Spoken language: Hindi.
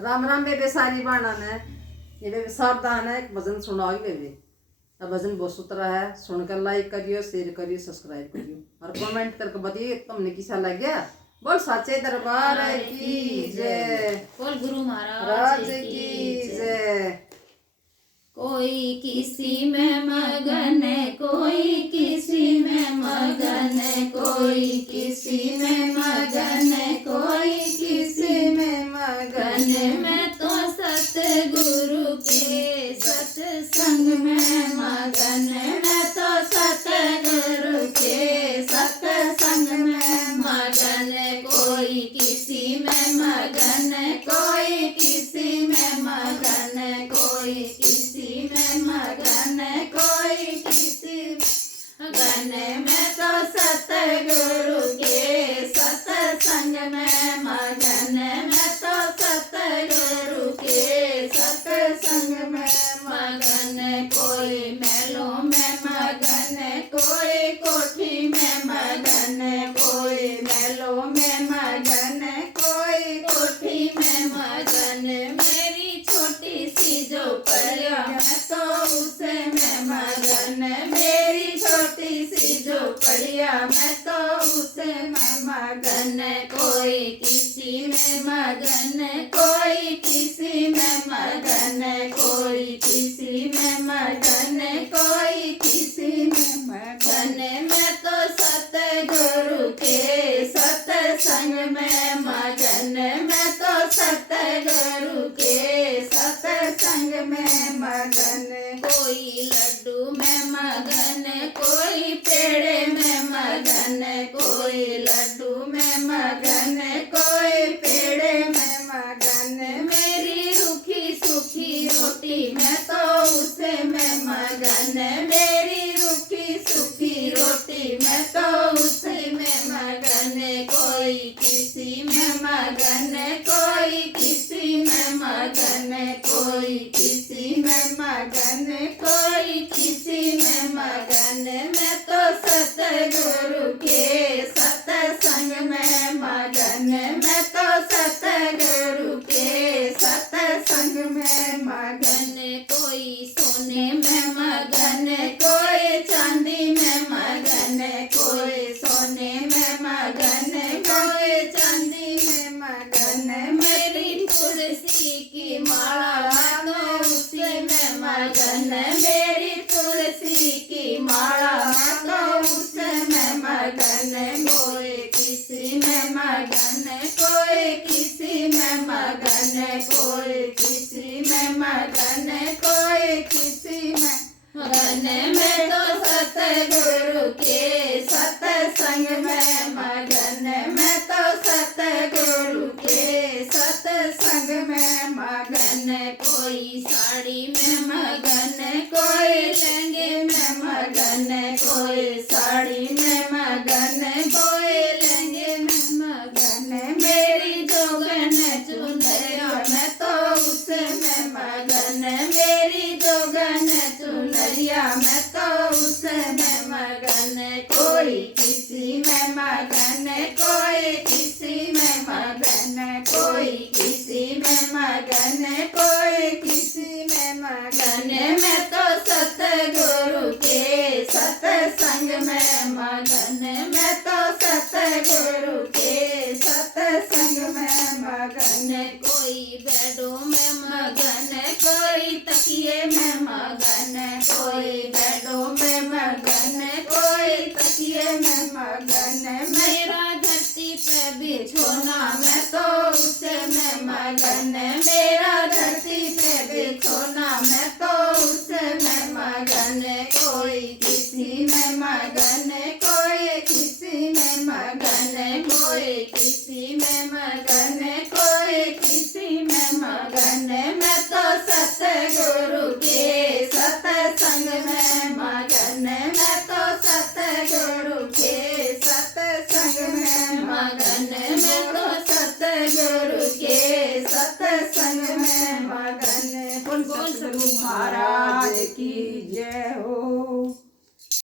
राम राम बेबे सारी बाणा ने ये बेबे सावधान है एक भजन सुनाओ बेबे। अब भजन बहुत सुथरा है, सुनकर लाइक करियो, शेयर करियो, सब्सक्राइब करियो और कमेंट करके बताइए तुमने कैसा लग गया। बोल साचे दरबार की जय, बोल गुरु महाराज की जय। कोई किसी में मगन, कोई किसी में मगन, कोई किसी में मगन, कोई किसी में मगन। मैं तो सतगुरु के सत्संग में मगन, मैं तो सतगुरु के सत्संग में मगन। कोई किसी में मगन, कोई किसी में मगन, कोई किसी में मगन, कोई किसी मगन। मैं तो सतगुरु के सत्संग में मगन, मैं तो सतगुरु के सत्संग में मगन। कोई महलों में मगन, कोई कोठी में मगन, कोई महलों में मगन, कोई कोठी में मगन। मेरी छोटी सी झोपड़िया मैं तो उसे में मगन, मेरी छोटी सी झोपड़िया मैं तो उसे में मगन। कोई किसी में मगन, कोई किसी में मगन, कोई किसी में मगन, कोई किसी में मगन। मैं तो सतगुरु के सत्संग में मगन, मैं तो सतगुरु के सत्संग में मगन। कोई लड्डू में मगन, कोई पेड़े में मगन, कोई लड्डू में मगन, कोई पेड़े में मगन। मेरी रूखी सूखी रोटी मैं तो उसे में मगन, मेरी रूखी सूखी रोटी मैं तो उसे में मगन। कोई किसी में मगन, कोई किसी में मगन, कोई किसी में मगन, कोई किसी में मगन। मैं तो सतगुरु के सत्संग में मगन, मैं तो सतगुरु के सत्संग में मगन। कोई सोने में मगन, कोई चांदी में मगन, कोई सोने में मगन, कोई चांदी में मगन। मेरी तुलसी की माला मैं तो उसी में मगन, मेरी तुलसी की माला मैं तो उसे में मगन। कोई किसी में मगन, कोई किसी में मगन, कोई किसी में मगन, कोई किसी में मगन। मैं तो सतगुरु के सत्संग में मगन, मैं तो सतगुरु के सत्संग में मगन। कोई साड़ी में मगन, कोई लहंगे में मगन, कोई साड़ी में मगन, कोई लहंगे में मगन। मेरी जोगन चुनरिया मैं तो उसे में मगन, मेरी जोगन चुनरिया मैं तो उसे में मगन। कोई किसी में मगन, कोई किसी में मगन, कोई किसी में मगन, कोई किसी में मगन। मैं तो सतगुरु के सत्संग में मगन, मैं तो सतगुरु के सत्संग में मगन। कोई बेडों में मगन, कोई तकिए में मगन, कोई बेडों में मगन, कोई तकिए में मगन। मेरा धरती पे बिछोना मैं तो उसे में मगन, मेरा धरती पे बिछोना मैं तो उसे में मगन। कोई किसी में मगन, कोई किसी में मगन, कोई किसी में मगन।